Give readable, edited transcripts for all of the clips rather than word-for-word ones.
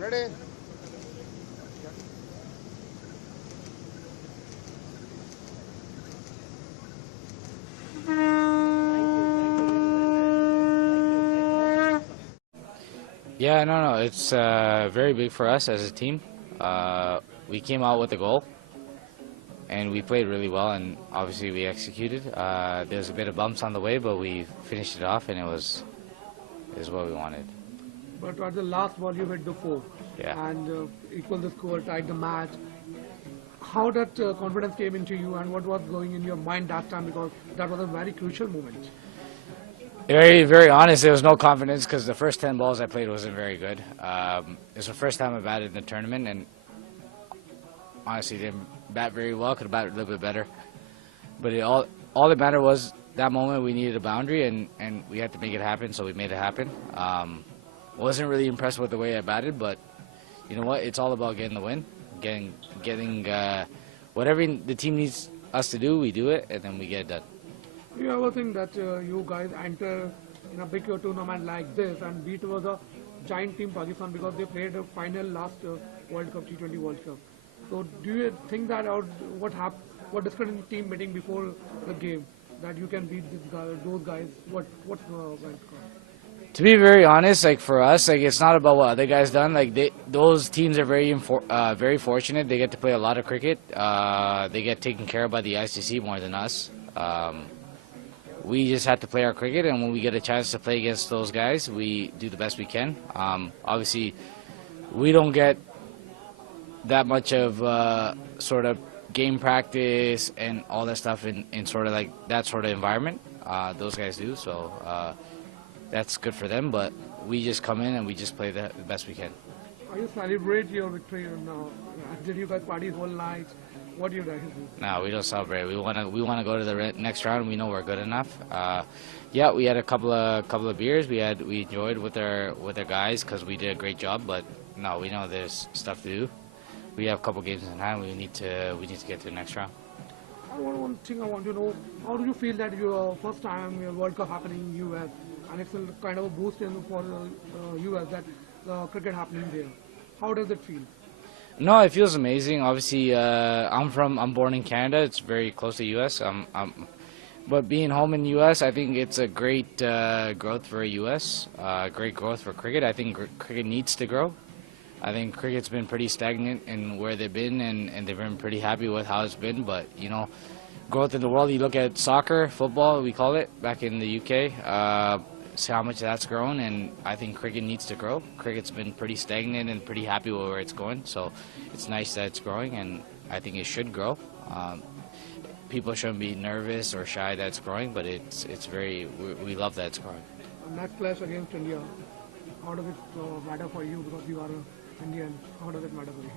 Ready? Yeah, no, it's very big for us as a team. We came out with a goal, and we played really well, and obviously we executed. There's a bit of bumps on the way, but we finished it off, and it was what we wanted. But at the last ball you hit the four, Yeah. and equal the score, tied the match. How that confidence came into you, and what was going in your mind that time, because that was a very crucial moment. Very, very honest. There was no confidence because the first 10 balls I played wasn't very good. It was the first time I batted in the tournament, and honestly didn't bat very well. Could have batted a little bit better. But all that mattered was that moment we needed a boundary, and we had to make it happen, so we made it happen. Wasn't really impressed with the way I batted, but you know what? It's all about getting the win, getting whatever the team needs us to do, we do it, and then we get it done. Do you ever think that you guys enter in a big tournament like this and beat was a giant team Pakistan, because they played a final last World Cup, T20 World Cup? So do you think that, or what discussed in the team meeting before the game, that you can beat those guys? Went on? To be very honest, like for us, like it's not about what other guys done. Like those teams are very fortunate. They get to play a lot of cricket. They get taken care of by the ICC more than us. We just have to play our cricket, and when we get a chance to play against those guys, we do the best we can. Obviously, we don't get that much of sort of game practice and all that stuff in sort of like that sort of environment. Those guys do, so that's good for them. But we just come in and we just play the best we can. How you celebrate your victory now? Did you guys party whole night? What do you guys do? No, we don't celebrate. We want to go to the next round. We know we're good enough. Yeah, we had a couple of beers. We enjoyed with our guys because we did a great job. But no, we know there's stuff to do. We have a couple games in hand. We need to get to the next round. One thing I want to know: how do you feel that your first time your World Cup happening in US, and it's a kind of a boost for US that cricket happening there? How does it feel? No, it feels amazing. Obviously, I'm born in Canada. It's very close to US. But being home in US, I think it's a great growth for US. Great growth for cricket. I think cricket needs to grow. I think cricket's been pretty stagnant in where they've been, and they've been pretty happy with how it's been. But you know, growth in the world. You look at soccer, football, we call it back in the UK. See how much that's grown, and I think cricket needs to grow. Cricket's been pretty stagnant and pretty happy with where it's going, so it's nice that it's growing, and I think it should grow. People shouldn't be nervous or shy that it's growing, but we love that it's growing. Next clash against India, how does it matter for you, because you are Indian? How does it matter for you?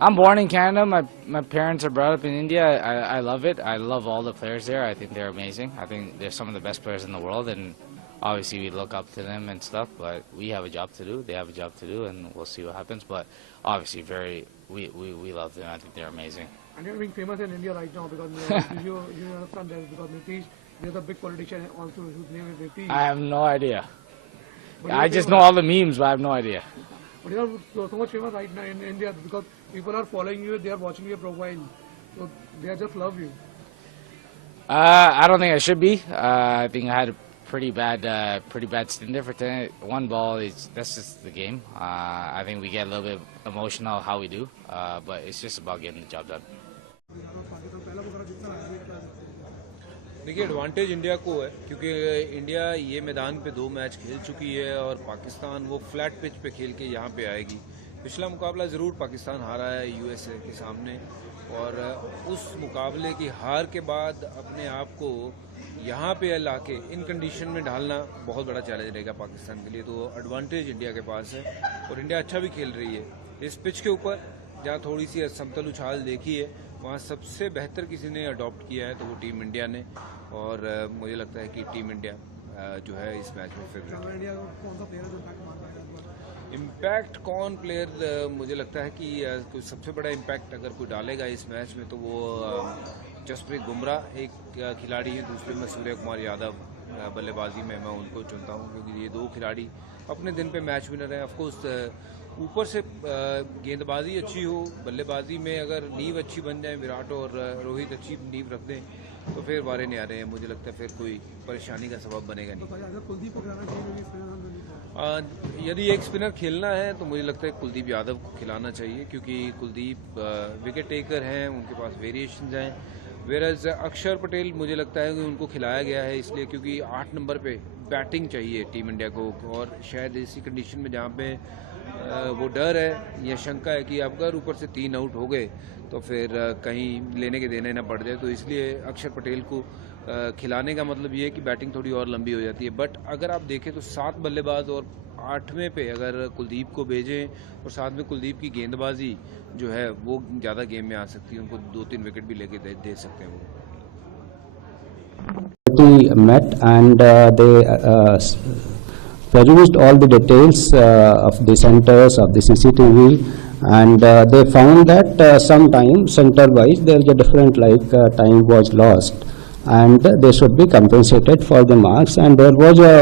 I'm born in Canada. My parents are brought up in India. I love it. I love all the players there. I think they're amazing. I think they're some of the best players in the world, and obviously we look up to them and stuff, but we have a job to do. They have a job to do, and we'll see what happens. But obviously, we love them. I think they're amazing. And you're being famous in India right now because you understand that, because Nitish, there's a big politician also whose name is Nitish. I have no idea. But I just know all the memes, but I have no idea. But you're so much famous right now in India because people are following you, they are watching your profile, so they just love you. I don't think I should be. I think I had a pretty bad stint there for 1 ball. That's just the game. I think we get a little bit emotional how we do, but it's just about getting the job done. देखिए advantage India को है क्योंकि India ये मैदान पे 2 match खेल चुकी है और पाकिस्तान वो फ्लैट पिच पे खेल के यहाँ पे आएगी, पिछला मुकाबला ज़रूर पाकिस्तान हारा है यूएसए के सामने, और उस मुकाबले की हार के बाद अपने आप को यहाँ पे लाके इन कंडीशन में ढालना बहुत बड़ा चैलेंज रहेगा पाकिस्तान के लिए। तो एडवांटेज इंडिया के पास है और इंडिया अच्छा भी खेल रही है इस पिच के ऊपर। जहाँ थोड़ी सी समतल उछाल देखी है वहाँ सबसे बेहतर किसी ने अडॉप्ट किया है तो वो टीम इंडिया ने, और मुझे लगता है कि टीम इंडिया जो है इस मैच में फेवरेट है। इम्पैक्ट कौन प्लेयर, मुझे लगता है कि कोई सबसे बड़ा इम्पैक्ट अगर कोई डालेगा इस मैच में तो वो जसप्रीत बुमराह एक खिलाड़ी है, दूसरे में सूर्य कुमार यादव बल्लेबाजी में मैं उनको चुनता हूँ क्योंकि ये दो खिलाड़ी अपने दिन पे मैच विनर हैं। ऑफकोर्स ऊपर से गेंदबाजी अच्छी हो, बल्लेबाजी में अगर नींव अच्छी बन जाए, विराट और रोहित अच्छी नींव रख दें तो फिर वारे नहीं आ रहे हैं, मुझे लगता है फिर कोई परेशानी का सबब बनेगा नहीं। यदि एक स्पिनर खेलना है तो मुझे लगता है कुलदीप यादव को खिलाना चाहिए क्योंकि कुलदीप विकेट टेकर हैं, उनके पास वेरिएशंस हैं। वेरज अक्षर पटेल मुझे लगता है कि उनको खिलाया गया है इसलिए क्योंकि 8 नंबर पे बैटिंग चाहिए टीम इंडिया को, और शायद इसी कंडीशन में जहाँ पे वो डर है या शंका है कि अगर ऊपर से 3 आउट हो गए तो फिर कहीं लेने के देने ना पड़ जाए, तो इसलिए अक्षर पटेल को खिलाने का मतलब ये है कि बैटिंग थोड़ी और लंबी हो जाती है। बट अगर आप देखें तो 7 बल्लेबाज और 8वें पे अगर कुलदीप को भेजें और साथ में कुलदीप की गेंदबाजी जो है वो ज़्यादा गेम में आ सकती है, उनको 2-3 विकेट भी लेके दे सकते हैं वो। Met and they perused all the details of the centers of the CCTV, and they found that sometime center-wise there is a different time was lost, and they should be compensated for the marks. And there was a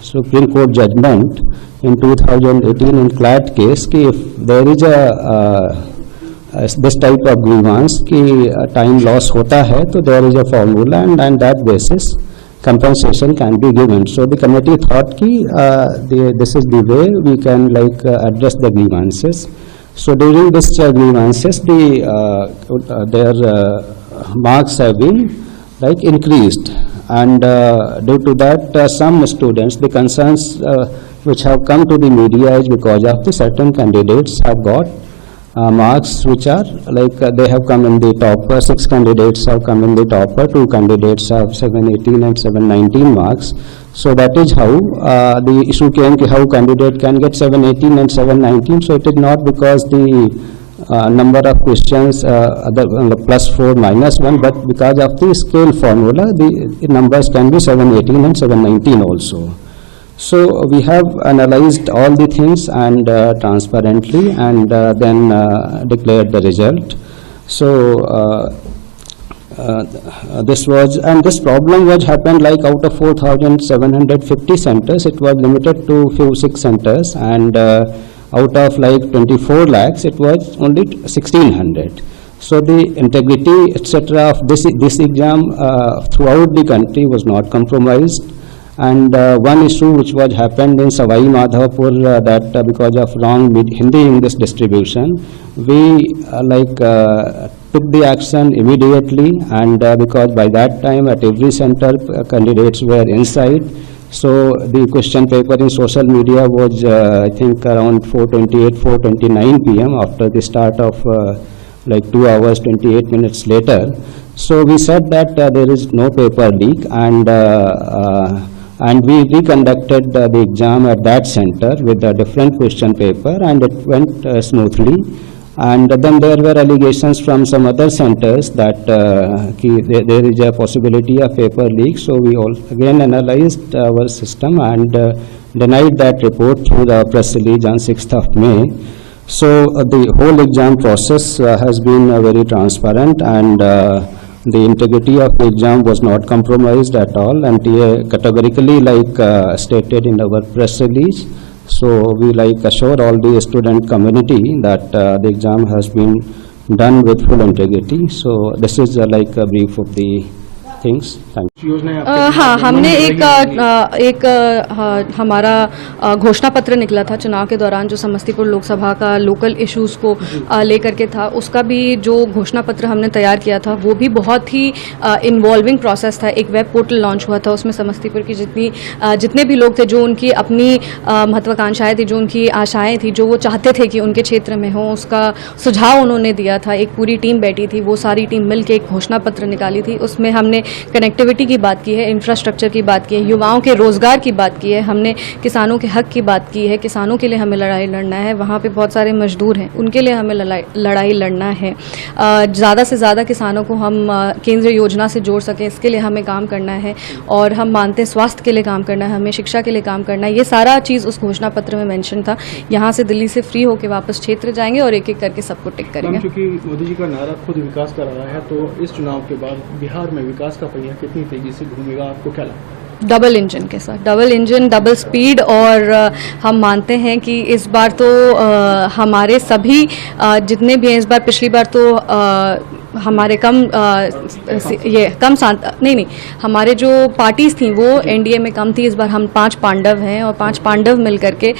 Supreme Court judgment in 2018 in Clatt case कि if there is a this type of grievance कि time loss होता है तो there is a formula and on that basis compensation can be given. So the committee thought कि this is the way we can address the grievances. So during this grievances their marks have been increased, and due to that some students, the concerns which have come to the media is because of the certain candidates have got marks which are they have come in the top, 6 candidates have come in the top, 2 candidates have 718 and 719 marks. So that is how the issue came कि how candidate can get 718 and 719. So it is not because the number of questions +4 -1, but because of the scale formula the numbers can be 718 and 719 also. So we have analyzed all the things and transparently, and then declared the result. So this problem was happened out of 4,750 centers, it was limited to few 6 centers, and out of 24 lakhs it was only 1,600. So the integrity etc. of this exam throughout the country was not compromised. And one issue which was happened in Savai Madhavpur, that because of wrong Hindi English distribution, we took the action immediately, and because by that time at every center candidates were inside. So the question paper in social media was I think around 4:28, 4:29 p.m. after the start of 2 hours 28 minutes later. So we said that there is no paper leak, and we reconducted the exam at that center with a different question paper, and it went smoothly. And then there were allegations from some other centers that there is a possibility of paper leak. So we all again analyzed our system and denied that report through the press release on 6th of May. So the whole exam process has been very transparent, and the integrity of the exam was not compromised at all, and categorically stated in our press release. So we assure all the student community that the exam has been done with full integrity. So this is a brief of the things. Thank you. हाँ, हमने हमारा घोषणा पत्र निकला था चुनाव के दौरान जो समस्तीपुर लोकसभा का लोकल इश्यूज को लेकर के था, उसका भी जो घोषणा पत्र हमने तैयार किया था वो भी बहुत ही इन्वॉल्विंग प्रोसेस था। एक वेब पोर्टल लॉन्च हुआ था, उसमें समस्तीपुर की जितने भी लोग थे जो उनकी अपनी महत्वाकांक्षाएं थी, जो उनकी आशाएं थी, जो वो चाहते थे कि उनके क्षेत्र में हो, उसका सुझाव उन्होंने दिया था। एक पूरी टीम बैठी थी, वो सारी टीम मिलकर एक घोषणा पत्र निकाली थी। उसमें हमने कनेक्टिविटी की बात की है, इंफ्रास्ट्रक्चर की बात की है, युवाओं के रोजगार की बात की है, हमने किसानों के हक की बात की है। किसानों के लिए हमें लड़ाई लड़ना है, वहाँ पे बहुत सारे मजदूर हैं, उनके लिए हमें लड़ाई लड़ना है। ज़्यादा से ज़्यादा किसानों को हम केंद्रीय योजना से जोड़ सकें, इसके लिए हमें काम करना है। और हम मानते हैं स्वास्थ्य के लिए काम करना है, हमें शिक्षा के लिए काम करना है। ये सारा चीज़ उस घोषणा पत्र में मेंशन था। यहाँ से दिल्ली से फ्री होकर वापस क्षेत्र जाएंगे और एक एक करके सबको टिक करेंगे। क्योंकि मोदी जी का नारा खुद विकास का रहा है, तो इस चुनाव के बाद बिहार में विकास का पहिया कितनी तेजी से घूमेगा, आपको क्या लगता है? डबल इंजन के साथ, डबल इंजन, डबल स्पीड। और हम मानते हैं कि इस बार तो हमारे सभी जितने भी हैं, इस बार पिछली बार तो हमारे हमारे जो पार्टीज थी वो एनडीए में कम थी। इस बार हम 5 पांडव हैं और 5 पांडव मिलकर के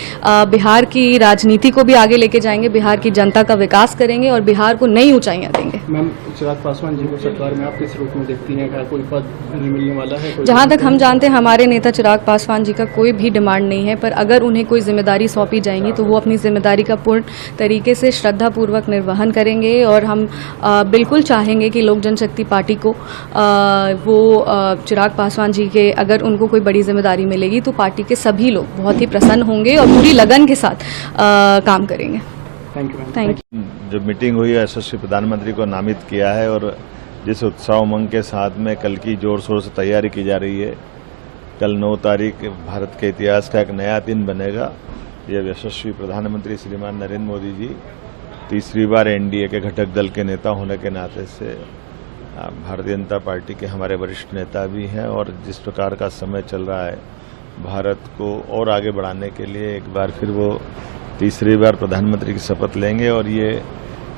बिहार की राजनीति को भी आगे लेके जाएंगे, बिहार की जनता का विकास करेंगे और बिहार को नई ऊंचाइयां देंगे। मैम, चिराग पासवान जी को सरकार में आप किस रूप में देखती हैं? क्या कोई पद नहीं मिलने वाला है? जहां तक हम जानते हैं हमारे नेता चिराग पासवान जी का कोई भी डिमांड नहीं है, पर अगर उन्हें कोई जिम्मेदारी सौंपी जाएंगी तो वो अपनी जिम्मेदारी का पूर्ण तरीके से श्रद्धापूर्वक निर्वहन करेंगे। और हम बिल्कुल चाहेंगे कि लोक जनशक्ति पार्टी को चिराग पासवान जी के अगर उनको कोई बड़ी जिम्मेदारी मिलेगी तो पार्टी के सभी लोग बहुत ही प्रसन्न होंगे और पूरी लगन के साथ काम करेंगे। Thank you. जो मीटिंग हुई है, यशस्वी प्रधानमंत्री को नामित किया है और जिस उत्साह उमंग के साथ में कल की जोर शोर से तैयारी की जा रही है। कल 9 तारीख भारत के इतिहास का एक नया दिन बनेगा। यह यशस्वी प्रधानमंत्री श्रीमान नरेंद्र मोदी जी तीसरी बार एनडीए के घटक दल के नेता होने के नाते से भारतीय जनता पार्टी के हमारे वरिष्ठ नेता भी हैं। और जिस प्रकार का समय चल रहा है, भारत को और आगे बढ़ाने के लिए एक बार फिर वो तीसरी बार प्रधानमंत्री की शपथ लेंगे। और ये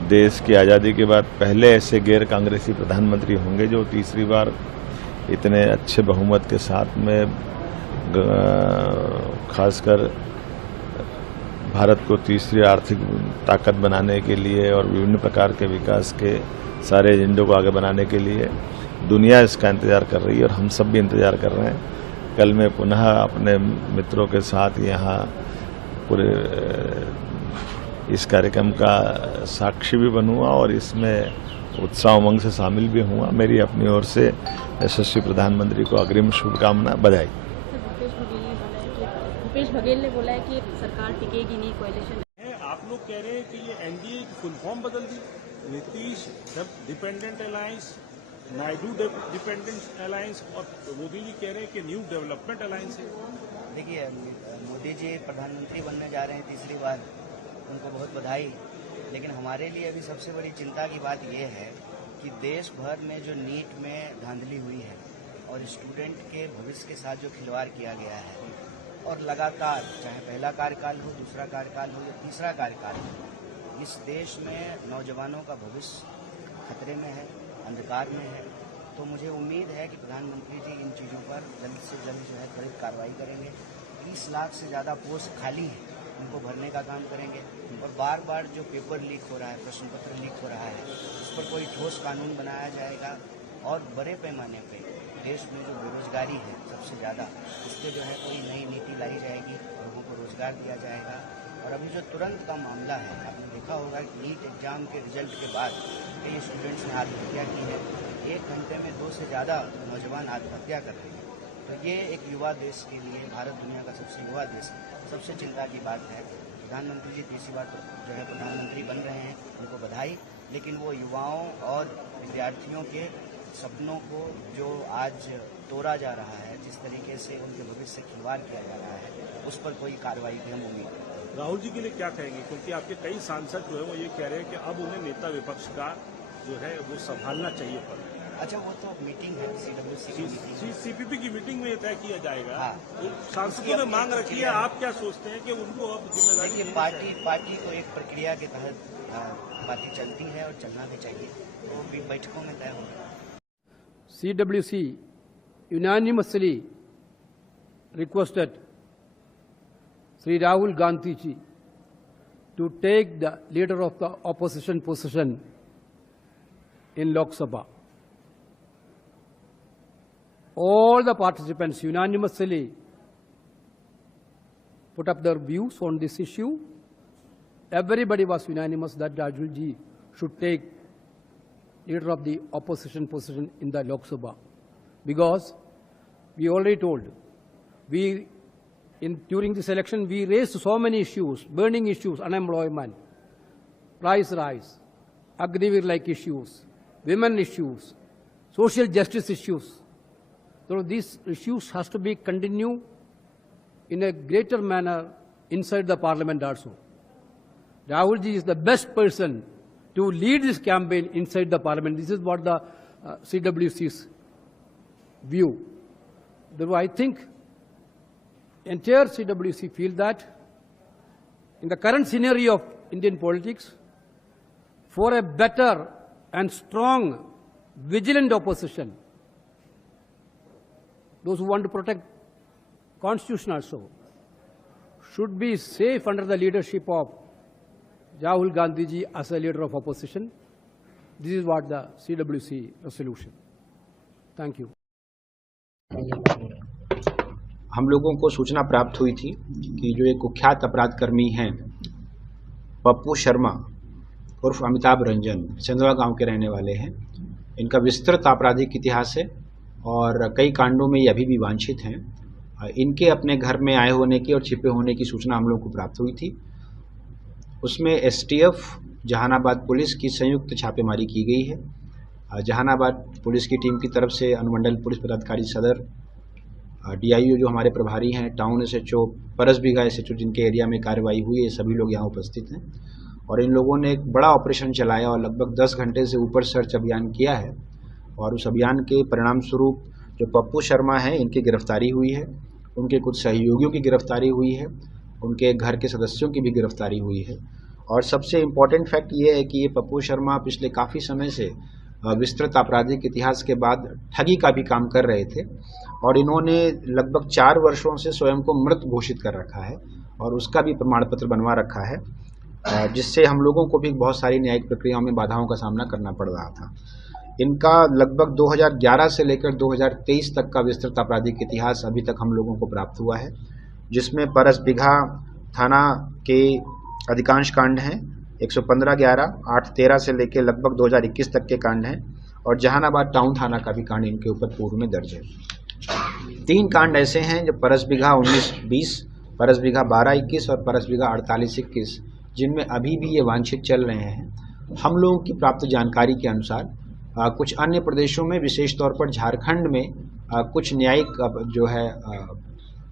देश की आज़ादी के बाद पहले ऐसे गैर कांग्रेसी प्रधानमंत्री होंगे जो तीसरी बार इतने अच्छे बहुमत के साथ में खासकर भारत को तीसरी आर्थिक ताकत बनाने के लिए और विभिन्न प्रकार के विकास के सारे एजेंडों को आगे बनाने के लिए दुनिया इसका इंतज़ार कर रही है और हम सब भी इंतज़ार कर रहे हैं। कल मैं पुनः अपने मित्रों के साथ यहाँ पूरे इस कार्यक्रम का साक्षी भी बनूंगा और इसमें उत्साह उमंग से शामिल भी हुआ। मेरी अपनी ओर से यशस्वी प्रधानमंत्री को अग्रिम शुभकामना, बधाई। भूपेश बघेल ने बोला है कि सरकार टिकेगी नहीं, कोalition है। आप लोग कह रहे हैं कि ये एनडीए की फुल फॉर्म बदल दी। Nitish dependent alliance, Naidu dependent alliance और मोदी जी कह रहे हैं कि न्यू डेवलपमेंट अलायंस है। देखिए, मोदी जी प्रधानमंत्री बनने जा रहे हैं तीसरी बार, उनको बहुत बधाई। लेकिन हमारे लिए अभी सबसे बड़ी चिंता की बात यह है कि देश भर में जो नीट में धांधली हुई है और स्टूडेंट के भविष्य के साथ जो खिलवाड़ किया गया है, और लगातार चाहे पहला कार्यकाल हो, दूसरा कार्यकाल हो या तीसरा कार्यकाल हो, इस देश में नौजवानों का भविष्य खतरे में है, अंधकार में है। तो मुझे उम्मीद है कि प्रधानमंत्री जी इन चीज़ों पर जल्द से जल्द जो है त्वरित कार्रवाई करेंगे। 20 लाख से ज़्यादा पोस्ट खाली हैं, उनको भरने का काम करेंगे। और बार बार जो पेपर लीक हो रहा है, प्रश्न पत्र लीक हो रहा है, उस पर कोई ठोस कानून बनाया जाएगा। और बड़े पैमाने पर देश में जो बेरोजगारी है सबसे ज़्यादा, उस पर जो है कोई नई नीति लाई जाएगी, लोगों को रोजगार दिया जाएगा। और अभी जो तुरंत का मामला है, आपने देखा होगा कि नीट एग्जाम के रिजल्ट के बाद कई स्टूडेंट्स ने आत्महत्या की है। 1 घंटे में 2 से ज़्यादा नौजवान आत्महत्या कर रहे हैं। तो ये एक युवा देश के लिए, भारत दुनिया का सबसे युवा देश, सबसे चिंता की बात है। प्रधानमंत्री जी तीसरी बार जो है प्रधानमंत्री बन रहे हैं, उनको बधाई। लेकिन वो युवाओं और विद्यार्थियों के सपनों को जो आज तोड़ा जा रहा है, जिस तरीके से उनके भविष्य से खिलवाड़ किया जा रहा है, उस पर कोई कार्रवाई की हम उम्मीद करते हैं। राहुल जी के लिए क्या कहेंगे? क्योंकि आपके कई सांसद जो है वो ये कह रहे हैं कि अब उन्हें नेता विपक्ष का जो है वो संभालना चाहिए पद। अच्छा, वो तो मीटिंग है, सीपीपी की मीटिंग में तय किया जाएगा। हाँ। तो सांसदों ने मांग रखी है, आप क्या सोचते हैं कि उनको अब जिम्मेदारी? देखिए, पार्टी को एक प्रक्रिया के तहत पार्टी चलती है और चलना भी चाहिए, तो भी बैठकों में तय होगा। CWC unanimously requested Sri Rahul Gandhi ji to take the leader of the opposition position in Lok Sabha. All the participants unanimously put up their views on this issue. Everybody was unanimous that Rahul ji should take leader of the opposition position in the Lok Sabha, because we already told, during this election we raised so many issues, burning issues, unemployment, price rise, Agniveer-like issues, women issues, social justice issues. So these issues has to be continued in a greater manner inside the parliament also. Rahul ji is the best person to lead this campaign inside the parliament. This is what the CWC's view. Therefore, I think entire CWC feel that in the current scenario of Indian politics, for a better and strong, vigilant opposition, those who want to protect Constitution also, should be safe under the leadership of Rahul Gandhi ji as a leader of opposition. This is what the CWC resolution. Thank you. हम लोगों को सूचना प्राप्त हुई थी कि जो एक कुख्यात अपराध कर्मी हैं पप्पू शर्मा उर्फ अमिताभ रंजन, चंदवा गांव के रहने वाले हैं। इनका विस्तृत आपराधिक इतिहास है और कई कांडों में ये अभी भी वांछित हैं। इनके अपने घर में आए होने की और छिपे होने की सूचना हम लोगों को प्राप्त हुई थी। उसमें STF जहानाबाद पुलिस की संयुक्त छापेमारी की गई है। जहानाबाद पुलिस की टीम की तरफ से अनुमंडल पुलिस पदाधिकारी सदर, DIO जो हमारे प्रभारी हैं, टाउन SHO, परस बीघा SHO जिनके एरिया में कार्रवाई हुई है, सभी लोग यहाँ उपस्थित हैं और इन लोगों ने एक बड़ा ऑपरेशन चलाया और लगभग 10 घंटे से ऊपर सर्च अभियान किया है और उस अभियान के परिणाम स्वरूप जो पप्पू शर्मा हैं इनकी गिरफ्तारी हुई है, उनके कुछ सहयोगियों की गिरफ्तारी हुई है, उनके घर के सदस्यों की भी गिरफ्तारी हुई है। और सबसे इम्पॉर्टेंट फैक्ट ये है कि ये पप्पू शर्मा पिछले काफ़ी समय से विस्तृत आपराधिक इतिहास के बाद ठगी का भी काम कर रहे थे और इन्होंने लगभग 4 वर्षों से स्वयं को मृत घोषित कर रखा है और उसका भी प्रमाण पत्र बनवा रखा है, जिससे हम लोगों को भी बहुत सारी न्यायिक प्रक्रियाओं में बाधाओं का सामना करना पड़ रहा था। इनका लगभग 2011 से लेकर 2023 तक का विस्तृत आपराधिक इतिहास अभी तक हम लोगों को प्राप्त हुआ है, जिसमें परस बीघा थाना के अधिकांश कांड हैं, 115/11, 8/13 से लेकर लगभग 2021 तक के कांड हैं और जहानाबाद टाउन थाना का भी कांड इनके ऊपर पूर्व में दर्ज है। 3 कांड ऐसे हैं जो परस बीघा 19-20, परस बीघा 12-21 और परस बीघा 48-21, जिनमें अभी भी ये वांछित चल रहे हैं। हम लोगों की प्राप्त जानकारी के अनुसार कुछ अन्य प्रदेशों में, विशेष तौर पर झारखंड में कुछ न्यायिक जो है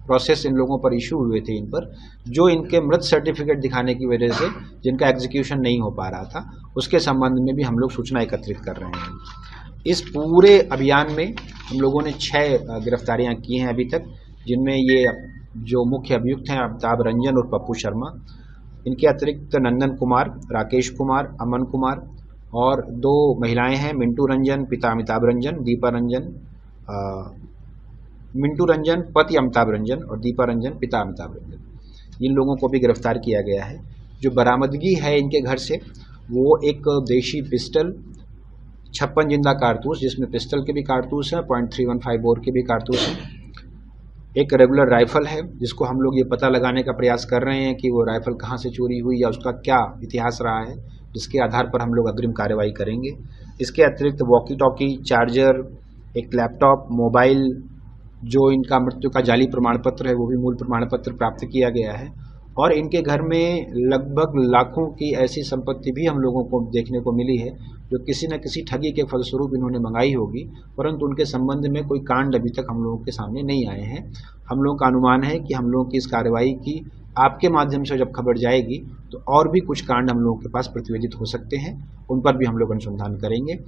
प्रोसेस इन लोगों पर इशू हुए थे इन पर, जो इनके मृत सर्टिफिकेट दिखाने की वजह से जिनका एग्जीक्यूशन नहीं हो पा रहा था, उसके संबंध में भी हम लोग सूचना एकत्रित कर रहे हैं। इस पूरे अभियान में हम लोगों ने 6 गिरफ्तारियां की हैं अभी तक, जिनमें ये जो मुख्य अभियुक्त हैं अमिताभ रंजन और पप्पू शर्मा, इनके अतिरिक्त नंदन कुमार, राकेश कुमार, अमन कुमार और 2 महिलाएं हैं, मिंटू रंजन पिता अमिताभ रंजन, दीपा रंजन, मिंटू रंजन पति अमिताभ रंजन और दीपा रंजन पिता अमिताभ रंजन। इन लोगों को भी गिरफ्तार किया गया है। जो बरामदगी है इनके घर से वो एक देशी पिस्टल, 56 जिंदा कारतूस, जिसमें पिस्टल के भी कारतूस हैं, .315 बोर के भी कारतूस हैं, एक रेगुलर राइफल है जिसको हम लोग ये पता लगाने का प्रयास कर रहे हैं कि वो राइफल कहाँ से चोरी हुई या उसका क्या इतिहास रहा है, जिसके आधार पर हम लोग अग्रिम कार्रवाई करेंगे। इसके अतिरिक्त वॉकी टॉकी, चार्जर, एक लैपटॉप, मोबाइल, जो इनका मृत्यु का जाली प्रमाण पत्र है वो भी मूल प्रमाण पत्र प्राप्त किया गया है और इनके घर में लगभग लाखों की ऐसी संपत्ति भी हम लोगों को देखने को मिली है जो किसी न किसी ठगी के फलस्वरूप इन्होंने मंगाई होगी, परंतु उनके संबंध में कोई कांड अभी तक हम लोगों के सामने नहीं आए हैं। हम लोगों का अनुमान है कि हम लोगों की इस कार्रवाई की आपके माध्यम से जब खबर जाएगी तो और भी कुछ कांड हम लोगों के पास प्रतिवेदित हो सकते हैं, उन पर भी हम लोग अनुसंधान करेंगे।